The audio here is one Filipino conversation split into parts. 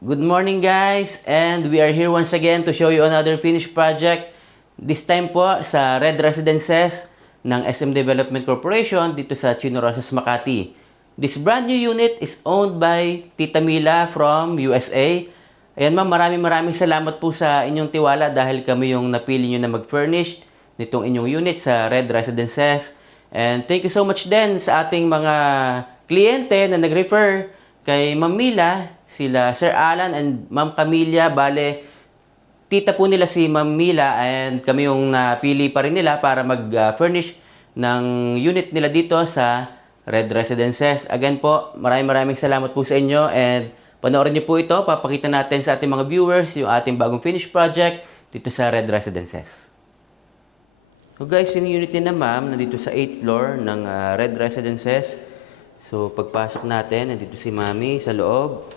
Good morning guys, and we are here once again to show you another finished project. This time po sa Red Residences ng SM Development Corporation dito sa Chino Rosas, Makati. This brand new unit is owned by Tita Mila from USA. Ayan ma'am, maraming salamat po sa inyong tiwala dahil kami yung napili nyo na mag-furnish nitong inyong unit sa Red Residences. And thank you so much din sa ating mga kliyente na nag-refer kay Ma'am Mila, sila Sir Alan and Ma'am Camilla. Bale, tita po nila si Ma'am Mila and kami yung napili pa rin nila para mag-furnish ng unit nila dito sa Red Residences. Again po, maraming salamat po sa inyo and panoorin niyo po ito. Papakita natin sa ating mga viewers yung ating bagong finished project dito sa Red Residences. So guys, yung unit nila ma'am nandito sa 8th floor ng Red Residences. So pagpasok natin, nandito si Mami sa loob.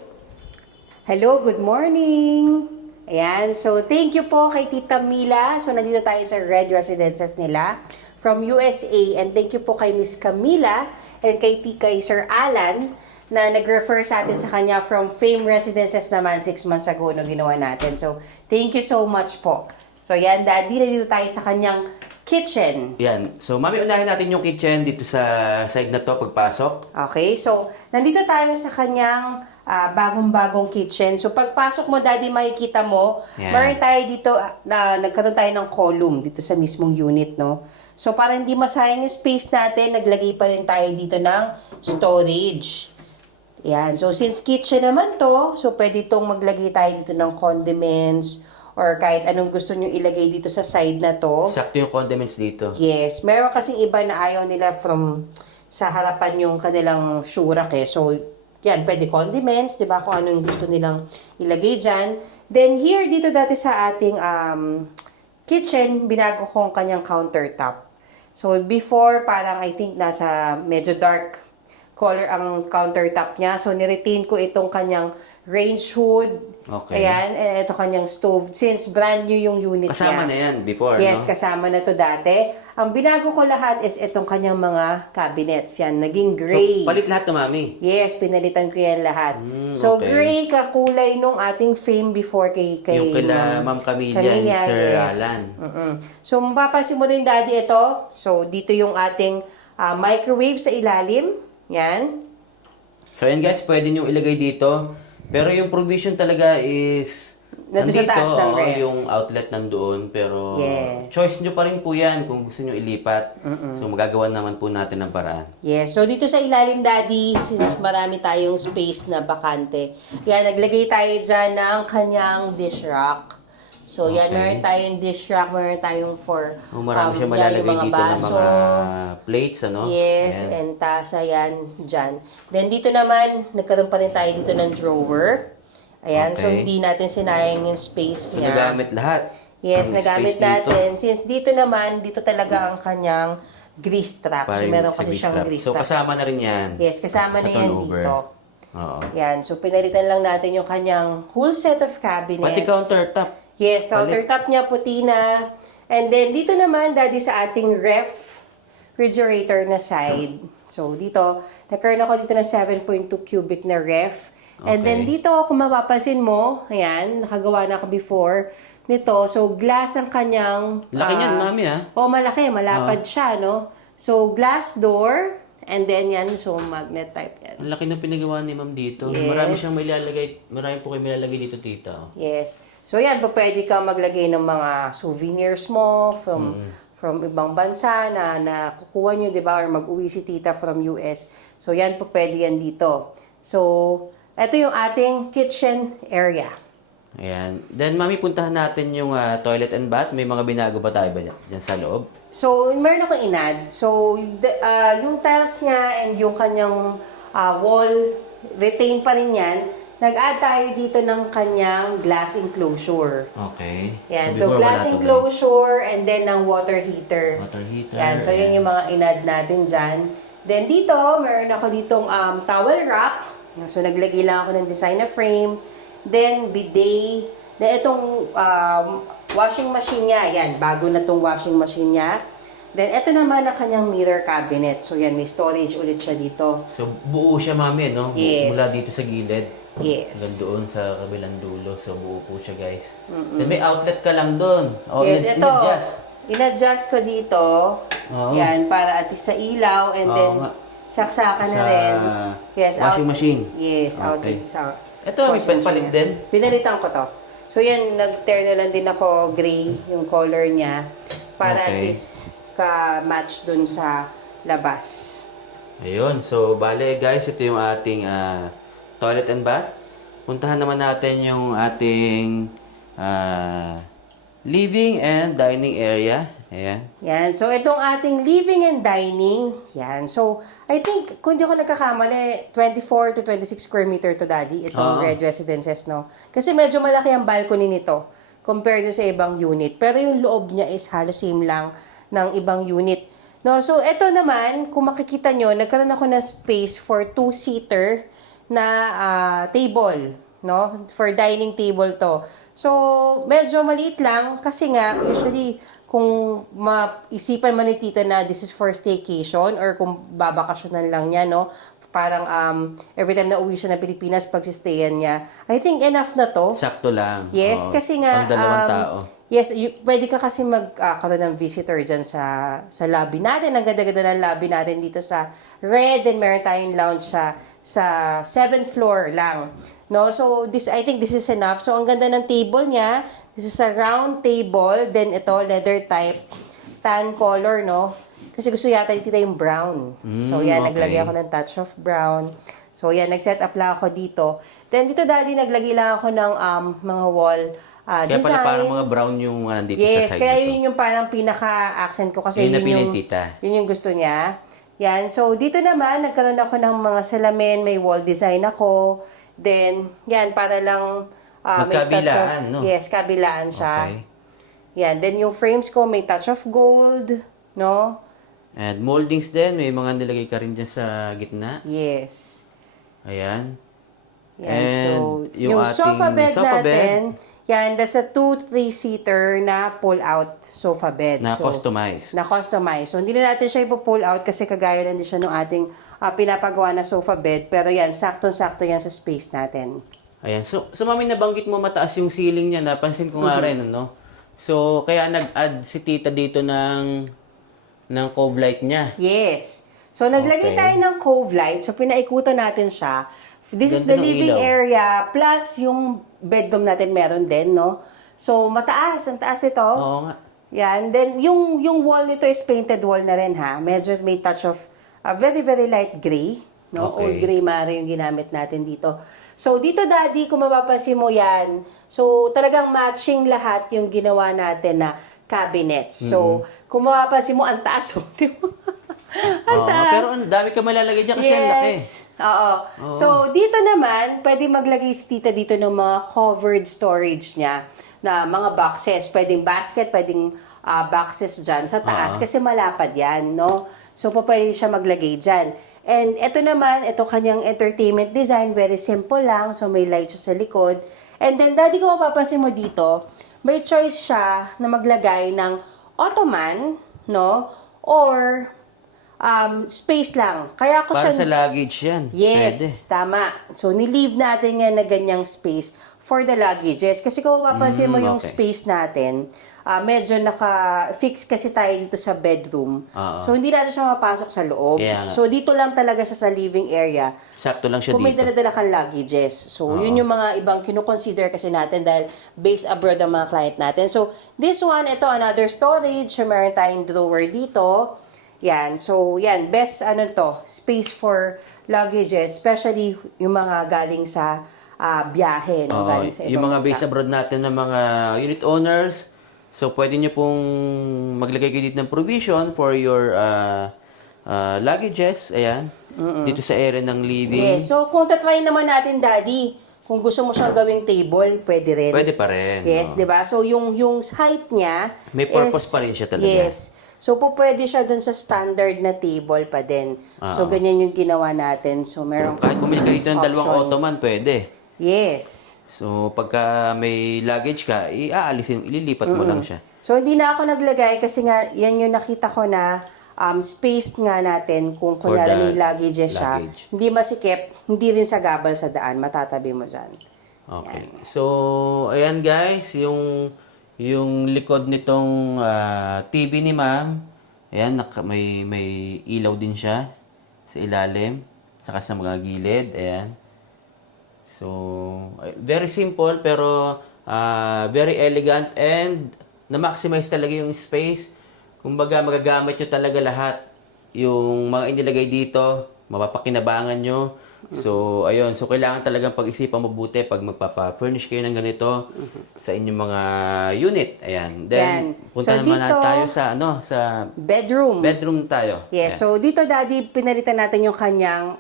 Hello, good morning! Ayan, so thank you po kay Tita Mila. So nandito tayo sa Red Residences nila from USA. And thank you po kay Miss Camila and kay Sir Alan na nag-refer sa atin sa kanya from Fame Residences naman 6 months ago no ginawa natin. So thank you so much po. So yan, Daddy, nandito tayo sa kanyang kitchen. Yan. So Mami, unahin natin yung kitchen dito sa side na to pagpasok. Okay, so nandito tayo sa kanyang bagong-bagong kitchen. So pagpasok mo, Daddy, makikita mo, meron tayo dito na nagkaroon tayo ng column dito sa mismong unit, no? So para hindi masayang yung space natin, naglagay pa rin tayo dito ng storage. Yan. So since kitchen naman to, so pwede itong maglagay tayo dito ng condiments or kahit anong gusto nyo ilagay dito sa side na to. Sakto yung condiments dito. Yes. Meron kasing iba na ayaw nila from sa harapan yung kanilang shurak eh. So, yan, pwede condiments, di ba? Kung ano yung gusto nilang ilagay dyan. Then, here, dito dati sa ating kitchen, binago ko ang kanyang countertop. So, before, parang I think nasa medyo dark color ang countertop niya. So, niretain ko itong kanyang range hood. Okay. Ayan, ito kanyang stove. Since brand new yung unit Kasama niya. na yan before, Yes, no? kasama na to dati. Ang binago ko lahat is itong kanyang mga cabinets. Yan, naging gray. So, palit lahat to Mami. Yes, pinalitan ko yan lahat. So, okay. gray kakulay nung ating fame before kay Yung kila Ma'am Camilla and Sir Alan. So, mapapansin mo din, Daddy, ito. So, dito yung ating microwave sa ilalim. Yan. So, yan guys, pwede nyo ilagay dito. Pero yung provision talaga is Nandito sa taas ng ref. Yung outlet nandoon. Pero Yes. choice nyo pa rin po yan kung gusto nyo ilipat. So magagawa naman po natin ng paraan. Yes. So, dito sa ilalim, Daddy, since marami tayong space na bakante, yan, naglagay tayo dyan ng kanyang dish rack. So, yan, Okay. meron tayong dish rack, meron tayong for Marami siya yan, malalagay yung mga dito ng baso. mga plates, ano? Yes, Ayan. and tasa yan, dyan. Then, dito naman, nagkaroon pa rin tayo dito ng drawer. Ayan, so Okay. hindi natin sinayang yung space So, niya. nagamit lahat. Yes, Ang nagamit space dito. natin. Since dito naman, dito talaga ang kanyang grease trap. So, Parang meron sa kasi siyang grease So trap. kasama na rin yan. Yes, kasama na yan turnover. dito. Oo. Yan, so pinalitan lang natin yung kanyang whole set of cabinets. Pati countertop. Yes, countertop niya puti na. And then dito naman, Daddy, sa ating refrigerator na side. So dito, nagkaroon ako dito ng 7.2 cubic na ref. And then Okay. dito, kung mapapansin mo, ayan, nakagawa na ako before nito. So glass ang kanyang... Laki niyan, Mami, ha? Oh, malaki. Malapad siya, no? So glass door. And then yan, so magnet type yan. Ang laki ng pinagawa ni Ma'am dito. Yes. Marami po kayo nilalagay dito, tita. Oh. Yes. So yan, pwede ka maglagay ng mga souvenirs mo from ibang bansa na nakukuha nyo, di ba? Or mag-uwi si tita from US. So yan, pwede yan dito. So, ito yung ating kitchen area. Ayan. Then, Mami, puntahan natin yung toilet and bath. May mga binago ba tayo ba dyan sa loob? So, meron akong inad. So, yung tiles niya and yung kanyang wall, retain pa rin yan. Nag-add tayo dito ng kanyang glass enclosure. Okay. Yan, before so glass wala to, enclosure and then ng water heater. Water heater. Yan, so yun yung mga inad natin dyan. Then dito, meron ako ditong towel rack. So naglagay lang ako ng designer frame. Then bidet. Then itong washing machine niya, yan, bago na tong washing machine niya. Then, ito naman ang kanyang mirror cabinet. So, yan, may storage ulit siya dito. So, buo siya, mami, no? Yes. Mula dito sa gilid. Yes. Hanggang doon sa kabilang dulo. So, buo po siya, guys. Then, may outlet ka lang doon. O, Yes, ito. in-adjust. In-adjust ko dito. Oo. Yan, para at least sa ilaw. And Oo then, nga. saksakan na Sa rin. Yes, washing machine. Yes, Okay. outlet sa Ito, may washing palit machine din. niya. Pinalitan ko to. So, yan, nag-tear na lang din ako gray yung color niya. Para at Okay. least ka-match dun sa labas. Ayun. So, bale, guys, ito yung ating toilet and bath. Puntahan naman natin yung ating living and dining area. Ayan. Yan. So, itong ating living and dining. Yan. So, I think, kung di ako nagkakamali, 24 to 26 square meter to, Daddy. Itong Red Residences, no? Kasi medyo malaki ang balcony nito compared to sa ibang unit. Pero yung loob niya is halos same lang ng ibang unit. No? So, ito naman, kung makikita nyo, nagkaroon ako ng space for 2-seater na table. No? For dining table to. So, medyo maliit lang kasi nga, usually, kung maisipan man ni tita na this is for staycation or kung babakasyonan lang niya, no? Parang every time na uwi siya ng Pilipinas, pagsistayan niya, I think enough na to. Sakto lang. Yes, Oo. kasi nga, Pang dalawang tao. yes, pwede ka kasi magkaroon ng visitor dyan sa lobby natin. Ang ganda-ganda ng lobby natin dito sa Red, and meron tayong lounge sa 7th floor lang. No, so I think this is enough. So ang ganda ng table niya. This is a round table, then ito leather type, tan color, no? Kasi gusto yata ni tita yung brown. So yan, okay. naglagay ako ng touch of brown. So yan, nag-set up lang ako dito. Then dito, Daddy, naglagay lang ako ng mga wall Kaya design. pala parang mga brown yung nandito Yes, sa side kaya nito. yun yung parang pinaka-accent ko kasi Yun na yun yung, pinitita. yun yung gusto niya. Yan, so dito naman, nagkaroon ako ng mga salamin, may wall design ako. Then, yan, para lang may touch of... Magkabilaan, no? Yes, kabilaan siya. Okay. Yan, then yung frames ko, may touch of gold, no? And moldings din, may mga nilagay ka rin dyan sa gitna. Yes. Ayan. Yan, And so, yung yung sofa ating bed sofa natin, yan, that's a 2-3-seater na pull-out sofa bed. Na So, customize. Na-customize. So, hindi na natin siya ipo-pull out kasi kagaya lang din siya ng ating pinapagawa na sofa bed. Pero yan, saktong-sakto yan sa space natin. Ayan. So mami, nabanggit mo mataas yung ceiling niya. Napansin ko nga rin, ano? So, kaya nag-add si tita dito ng cove light niya. Yes. So, naglagay Okay. tayo ng cove light. So, pinaikutan natin siya. This is Ganda the ng living ilaw. area plus yung bedroom natin meron din, no? So, mataas. Ang taas ito. Oo nga. Yan. Then, yung wall nito is painted wall na rin, ha? Medyo may touch of very, very light gray. No? Okay. Old gray mare yung ginamit natin dito. So, dito, Daddy, kung mapapansin mo yan, so, talagang matching lahat yung ginawa natin na cabinets. So, kung mapapansin mo, ang taas. Di ba? Ang Oo nga, taas. pero ang dami ka malalagay dyan kasi ang laki. Oo. So, dito naman, pwede maglagay si tita dito ng mga covered storage niya na mga boxes. Pwedeng basket, pwedeng boxes dyan sa taas kasi malapad yan, no? So, pwede siya maglagay dyan. And ito naman, ito kanyang entertainment design, very simple lang. So, may light siya sa likod. And then, Daddy, kung mapapansin mo dito, may choice siya na maglagay ng ottoman, no? Or space lang. Kaya ako Para siya... sa luggage yan. Yes, Pwede. tama. So, ni-leave natin yan na ganyang space for the luggages. Kasi kung mapapansin mo yung okay. space natin, medyo naka-fix kasi tayo dito sa bedroom. Oo. So, hindi natin siya mapasok sa loob. Kaya nga. So, dito lang talaga siya sa living area. Sakto lang siya Kung may dito. dala-dala kang luggages. So, yun yung mga ibang kinukonsider kasi natin dahil based abroad ang mga client natin. So, this one, ito, another storage. So, meron tayong drawer dito. Yan. So, yan. Best, space for luggages. Especially yung mga galing sa biyahe. No? Oo, Galing sa yung mga ibang base bansa. abroad natin ng mga unit owners, so pwede nyo pong maglagay kayo dito ng provision for your luggages, ayan, dito sa area ng living. Yes. So, kung tatry naman natin, Daddy, kung gusto mo siyang gawing table, pwede rin. Pwede pa rin. Yes, no? di ba? So, yung height niya May purpose pa rin siya talaga. Yes. So, pwede siya dun sa standard na table pa din. So, ganyan yung ginawa natin. So, meron Kahit bumili ka dito ng dalawang option. ottoman, pwede. Yes. So, pagka may luggage ka, ililipat mo lang siya. So, hindi na ako naglagay kasi nga, yan yung nakita ko na space nga natin kung For kunyari the may luggage siya. luggage. Hindi masikip, hindi rin sagabal sa daan, matatabi mo dyan. Okay. So, ayan guys, yung likod nitong TV ni Ma'am. Ayan, may ilaw din siya sa ilalim, saka sa mga gilid. Ayan. So, very simple pero very elegant and na-maximize talaga yung space. Kumbaga, magagamit nyo talaga lahat. Yung mga inilagay dito, mapapakinabangan nyo. So, ayun. So, kailangan talagang pag-isipan mabuti pag magpapa-furnish kayo ng ganito sa inyong mga unit. Ayan. Then, Yan. punta So, naman dito, tayo sa bedroom. bedroom tayo. Yes. Ayan. So, dito, Daddy, pinalitan natin yung kanyang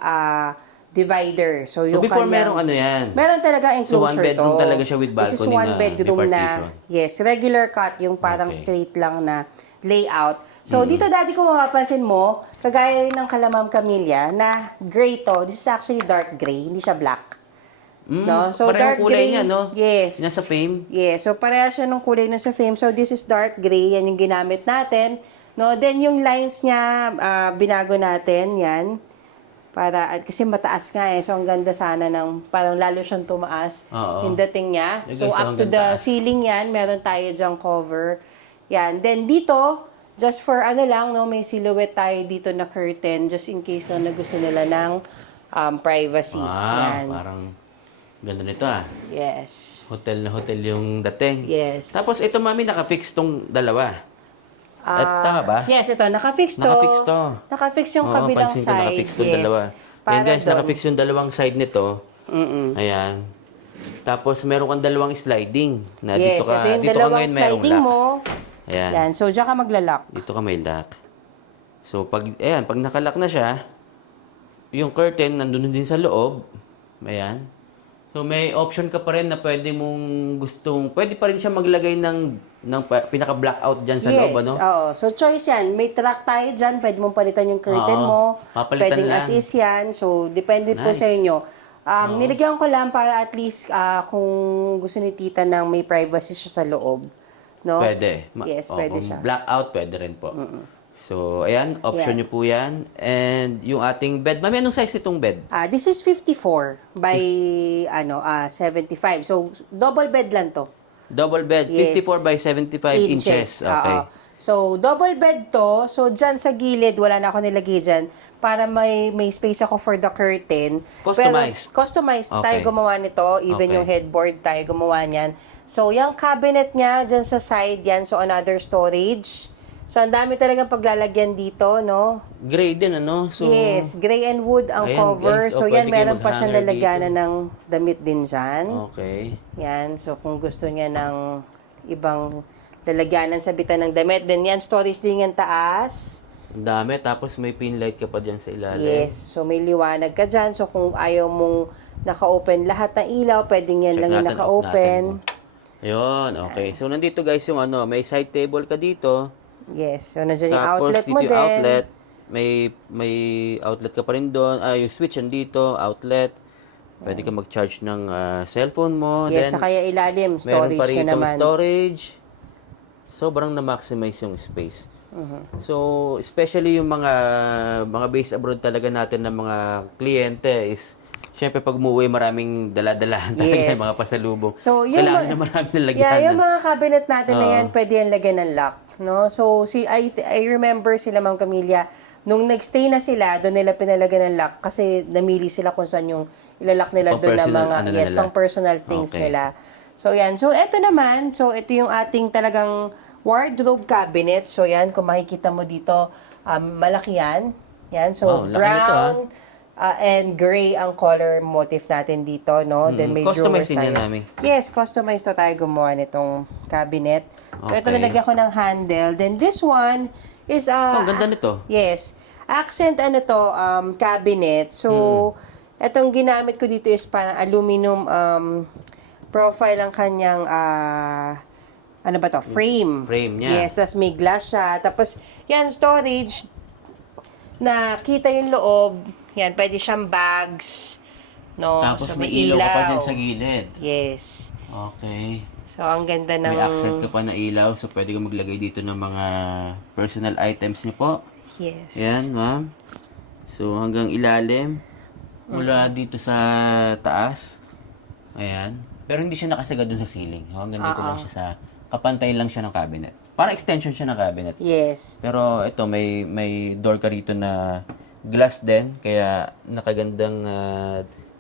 divider. So, yung before kanyang, merong ano yan? Meron talaga enclosure So, one bedroom to. talaga siya with This is balcony one na bedroom may na, partition. yes, regular cut, yung parang Okay. straight lang na layout. So, dito, Daddy, kung mapapansin mo, kagaya rin ng Kalamam Camellia, na gray to. This is actually dark gray, hindi siya black. No? So, parehong dark kulay gray, niya, no? yes. Nasa frame. Yes, so pareha siya ng kulay na sa frame. So this is dark gray, yan yung ginamit natin. No, then yung lines niya binago natin, yan. Para kasi mataas nga eh. So ang ganda sana ng parang lalo siyang tumaas Oo. yung dating niya. Yung So guys, up to hanggang the taas. ceiling yan, meron tayo diyang cover. Yan. Then dito, just for ano lang, no, may silhouette tayo dito na curtain just in case no, na gusto nila ng privacy. Wow, Yan. parang ganda nito ah. Yes. Hotel na hotel yung dating. Yes. Tapos ito mami, naka-fix tong dalawa. Tama ba? Yes, ito, nakafix to. Naka-fix to. Nakafix yung Oo, kabilang pansin ko, side. naka-fix tong Yes. dalawa. Para Ayan guys, doon. naka-fix yung dalawang side nito. Ayan. Tapos meron kang dalawang sliding. Na Yes, dito ka, ito yung dito ka dalawang ngayon merong sliding lock. mo. Ayan. Yan, so diyan ka maglalak. Dito ka may lock. So pag nakalock na siya, yung curtain nandun din sa loob. Ayan. So may option ka pa rin na pwede pa rin siya maglagay ng pinaka-blackout dyan sa loob, ano? Oo. So choice yan. May track tayo dyan. Pwede mong palitan yung curtain Oo, mo. papalitan Pwedeng lang. as is yan. So depende po Nice. sa inyo. Nilagyan ko lang para at least kung gusto ni tita nang may privacy siya sa loob. No? Pwede. Yes, pwede kung siya. blackout, pwede rin po. So, ayan, option Yan. nyo po yan. And yung ating bed. Mami, anong size itong bed? This is 54 by 75. So double bed lang to. Double bed, Yes. 54 by 75 inches. Okay. Oo. So, double bed to. So, dyan sa gilid, wala na ako nilagay dyan para may space ako for the curtain. Customized. Pero, customized. Okay. Tayo gumawa nito. Even Okay. yung headboard, tayo gumawa niyan. So, yung cabinet niya, dyan sa side yan. So, another storage. So, ang dami talagang paglalagyan dito, no? Gray din, ano? So, Yes, gray and wood ang Ayan, cover. guys. So, Pwede yan, kayo meron pa siyang mag-hanger lalagyanan ng damit din dyan. Okay. Yan, so kung gusto niya ng ibang lalagyanan sa bitan ng damit, then yan, storage din yung taas. Ang dami. Tapos may pin light ka pa dyan sa ilalim. Yes, so may liwanag ka dyan. So kung ayaw mong naka-open lahat ng ilaw, pwedeng yan Check lang yung natin, naka-open. off natin. Ayun, okay. So, nandito guys yung may side table ka dito. Yes, so nandiyan yung Tapos outlet dito mo yung din. outlet. May outlet ka pa rin doon. Yung switch andito, outlet. Pwede ka mag-charge ng cellphone mo. Yes, Then, sa kaya ilalim, meron storage pa na rin naman. storage. Sobrang na-maximize yung space. Uh-huh. So, especially yung mga base abroad talaga natin ng mga kliyente is syempre pag umuwi maraming dala-dalahan talaga Yes. yung mga pasalubong. So, yung Kailangan na maraming lagyan. Yeah, yung mga cabinet natin na yan, pwede yan lagyan ng lock. No? So, I remember sila, Ma'am Camellia, nung nagstay na sila, doon nila pinalagyan ng lock kasi namili sila kung saan yung ilalak nila doon na Pang-personal, mga, ano yes, nila. pang personal things Okay. nila. So, yan. So, eto naman. So, ito yung ating talagang wardrobe cabinet. So, yan. Kung makikita mo dito, malaki yan. Yan. So, Wow, laki nito, brown and gray ang color motif natin dito, no? Then, may Customize drawers din yan tayo. namin. Yes, customized to tayo gumawa nitong cabinet. So, ito Okay. nalagyan ko ng handle. Then, this one is ang ganda nito. Yes. Accent cabinet. So, etong ginamit ko dito is parang aluminum profile ang kanyang ano ba to? Frame. Frame niya. Yes, tas may glass siya. Tapos, yan, storage na kita yung loob. Yan, pwede siyang bags. No, Tapos so may ilaw ka pa dyan sa gilid. Yes. Okay. So, ang ganda ng... May accent ka pa na ilaw, so pwede ka maglagay dito ng mga personal items niyo po. Yes. Yan, ma'am. So, hanggang ilalim. Mula dito sa taas. Ayan. Pero hindi siya nakasagad dun sa ceiling. Hanggang dito lang siya sa... Kapantay lang siya ng cabinet. Parang extension siya ng cabinet. Yes. Pero ito, may door ka rito na glass din. Kaya nakagandang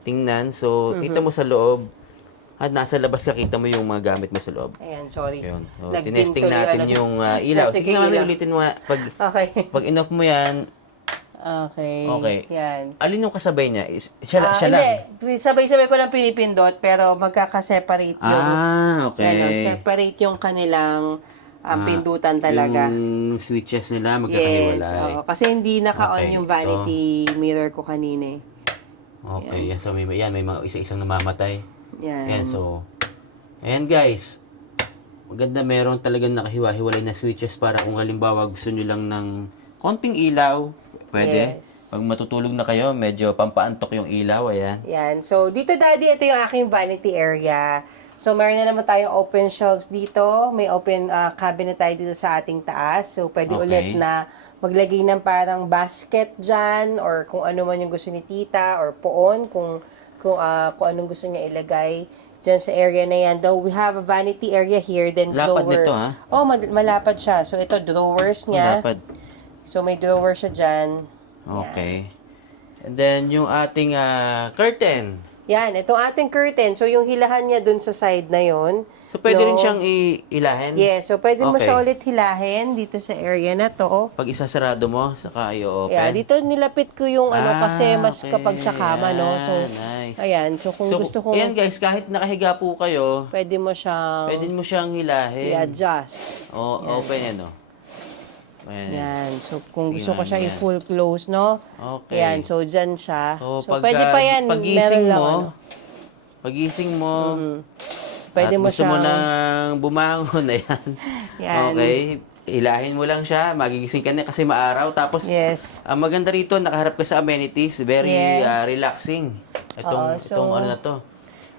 tingnan. So, kita mo sa loob. At nasa labas ka, kita mo yung mga gamit mo sa loob. Ayan, sorry. Yun. So, Nag-dim tinesting tuloy, natin yung ilaw. Sige, Sige nga, ilaw. ulitin mo nga. Okay. Pag in-off mo yan, Okay. okay. Yan. Alin yung kasabay niya? Siya lang. Hindi. Sabay-sabay ko lang pinipindot, pero magkaka-separate yung... Okay. Separate yung kanilang pindutan talaga. Yung switches nila Yes. magkakahiwalay. Kasi hindi naka-on Okay, yung vanity mirror ko kanina eh. Okay. Yan. So, may mga isa-isang namamatay. Yan. Yan. So, ayan guys. Maganda meron talagang nakahiwa-hiwalay na switches para kung halimbawa gusto nyo lang ng konting ilaw, pwede. Yes. Pag matutulog na kayo, medyo pampaantok yung ilaw. Ayan. Yan. So, dito daddy, ito yung aking vanity area. So, meron na naman tayong open shelves dito. May open cabinet tayo dito sa ating taas. So, pwede Okay. ulit na maglagay ng parang basket dyan or kung ano man yung gusto ni tita or poon kung anong gusto niya ilagay dyan sa area na yan. Though we have a vanity area here, then Lapad lower. nito, ha? Oh, malapad siya. So, ito, drawers niya. Dapat. So, may drawer siya dyan. Okay. And then, yung ating curtain. Yan, itong ating curtain. So, yung hilahan niya dun sa side na yon. So, pwede rin siyang ilahin? Yes, so pwede mo Okay. siya ulit hilahin dito sa area na to. Pag isasarado mo, saka i-open. Yeah, dito nilapit ko yung kasi mas okay. kapag sa kama, no? So, Nice. ayan. So, kung gusto kong Ayan guys, kahit nakahiga po kayo, pwede mo siyang pwede mo siyang hilahin. i-adjust. Open yan, no? Ayan. Yan. So, kung gusto ko Yan, siya yan. i-full close, no? Okay. Ayan. So, dyan siya. So, pwede pa yan. pagising Meron lang, mo, ano. pagising mo, Pwede at mo gusto mo siyang- nang bumangon, ayan. Yan. Okay. Hilahin mo lang siya, magigising ka na kasi maaraw. Tapos, Yes. ang maganda rito, nakaharap ka sa amenities. Very Yes. relaxing. Itong ano na to.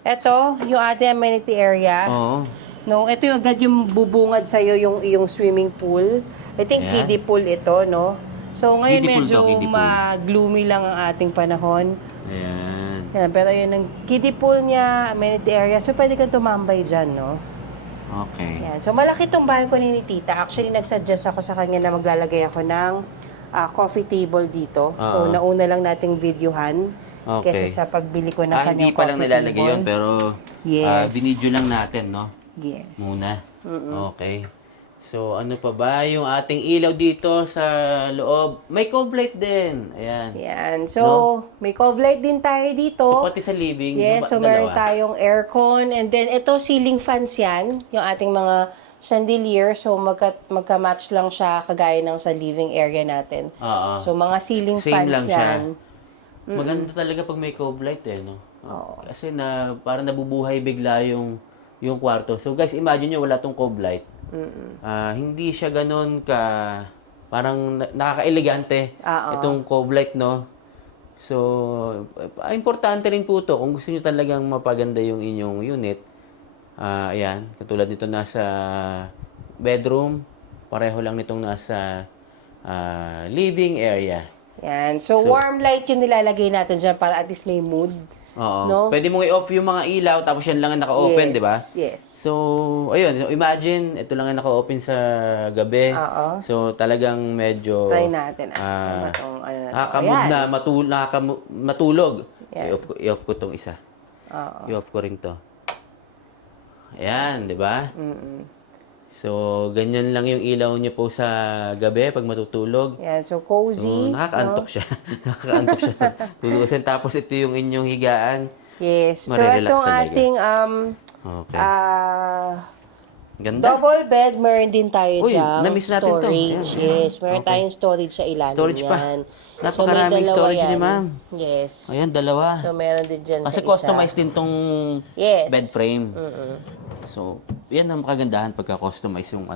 Ito, yung ating amenity area. Oo. No, ito yung agad yung bubungad sa yung iyong swimming pool. I think Ayan. kiddie pool ito, no? So ngayon Kiddie pool medyo to, kiddie pool. ma-gloomy lang ang ating panahon. Ayan. Yan, pero yun ang kiddie pool niya, amenity area. So pwede kang tumambay diyan, no? Okay. Yan. So malaki tong balcony ni Tita. Actually nagsuggest ako sa kanya na maglalagay ako ng coffee table dito. So nauna lang nating videohan. Okay. Kesa sa pagbili ko ng Hindi kanyang pa lang coffee nilalagay table. yun, pero Yes. binidyo lang natin, no? Yes. Muna. Okay. So, ano pa ba yung ating ilaw dito sa loob? May cove light din. Ayan. Yan. So, may cove light din tayo dito. So, pati sa living. Yes, so dalawa. meron tayong aircon. And then, ito, ceiling fans yan. Yung ating mga chandelier. So, magka-match lang siya kagaya ng sa living area natin. Oo. So, mga ceiling Same fans lang siya. yan. Maganda talaga pag may cove light, eh, no? Oo. Kasi parang nabubuhay bigla yung kwarto. So, guys, imagine nyo, wala tong cove light. Hindi siya ganun parang nakaka-elegante itong cove light, no? So, importante rin po to kung gusto niyo talagang mapaganda yung inyong unit. Ayan, katulad nito nasa bedroom, pareho lang nitong nasa living area. Yan. So, warm light yung nilalagay natin dyan para at least may mood. Oo. No? Pwede mong i-off yung mga ilaw tapos yan lang ang naka-open, Yes, di ba? yes. So, ayun, imagine, ito lang ang naka-open sa gabi. Oo. So, talagang medyo Try natin. Saan ba tong, nakakamod ayan. na matulog. Yan. I-off ko tong isa. Oo. I-off ko rin to. Ayan, di ba? So, ganyan lang yung ilaw niyo po sa gabi pag matutulog. Yan. So, cozy. So, nakakaantok siya. Nakakaantok siya sa tulugan. Tapos, ito yung inyong higaan. Yes. So, Marirelax itong talaga. ating Okay. Ganda. double bed, meron din tayo Uy, dyan. na-miss natin to. Storage. Ayan, Yes. Meron Okay. tayong storage sa ilalim Storage pa. yan. Napakaraming may dalawa storage yan. ni ma'am. Yes. Ayan, dalawa. So, meron din dyan Kasi sa isa. customized din tong Yes. bed frame. So, yan ang makagandahan pagka customize yung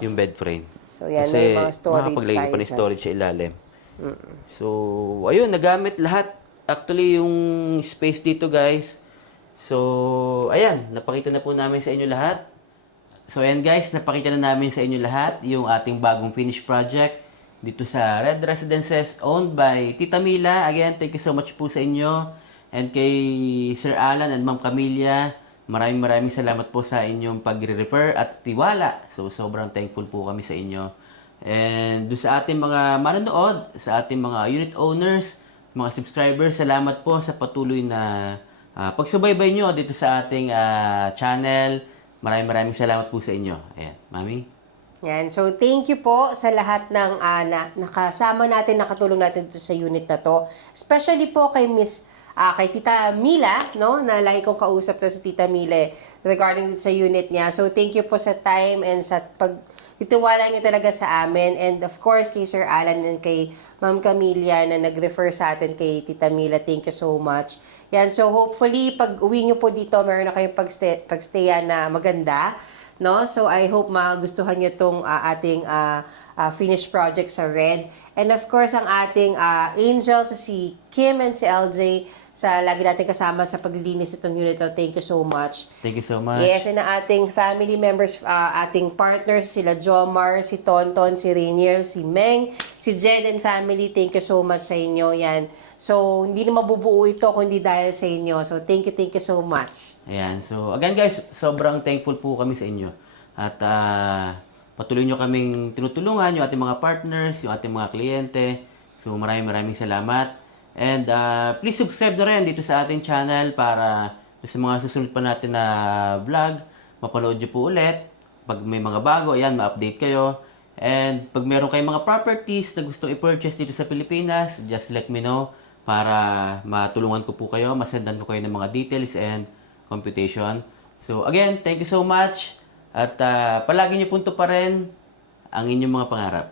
yung bed frame. So, yan, Kasi may mga storage makapaglagay tayo pa ng dyan. storage sa ilalim. So, ayun, nagamit lahat. actually yung space dito guys. So, ayan, napakita na po namin sa inyo lahat. So, ayan guys, napakita na namin sa inyo lahat yung ating bagong finished project dito sa Red Residences owned by Tita Mila. Again, thank you so much po sa inyo. And kay Sir Alan and Ma'am Camilla, maraming salamat po sa inyong pagre-refer at tiwala. So, sobrang thankful po kami sa inyo. And doon sa ating mga manonood, sa ating mga unit owners, mga subscribers, salamat po sa patuloy na pagsubaybay nyo dito sa ating channel. Maraming salamat po sa inyo. Ayan, Mami. Yan. So, thank you po sa lahat ng nakasama natin, nakatulong natin dito sa unit na to. Especially po kay kay Tita Mila, no? Na lagi kong kausap to si Tita Mila regarding dito sa unit niya. So, thank you po sa time and sa pagtitiwala niya talaga sa amin. And of course, kay Sir Alan and kay Ma'am Camilla na nag-refer sa atin kay Tita Mila. Thank you so much. Yan. So, hopefully, pag uwi niyo po dito, meron na kayong pagstayan na maganda. No? So, I hope magustuhan nyo itong ating finished project sa Red. And of course, ang ating angels, si Kim and si LJ, sa lagi natin kasama sa paglilinis itong unit. Thank you so much. Thank you so much. Yes, and ang ating family members, ating partners, sila Jomar, si Tonton, si Rainier, si Meng, si Jed and family, thank you so much sa inyo. Yan. So, hindi na mabubuo ito kung hindi dahil sa inyo. So, thank you so much. Ayan. So, again guys, sobrang thankful po kami sa inyo. At patuloy nyo kaming tinutulungan, yung ating mga partners, yung ating mga kliyente. So, maraming salamat. And please subscribe na rin dito sa ating channel para sa mga susunod pa natin na vlog, mapanood nyo po ulit. Pag may mga bago, ayan, ma-update kayo. And pag meron kayong mga properties na gustong i-purchase dito sa Pilipinas, just let me know para matulungan ko po kayo, masendan ko kayo ng mga details and computation. So again, thank you so much. At palagi nyo punto pa rin ang inyong mga pangarap.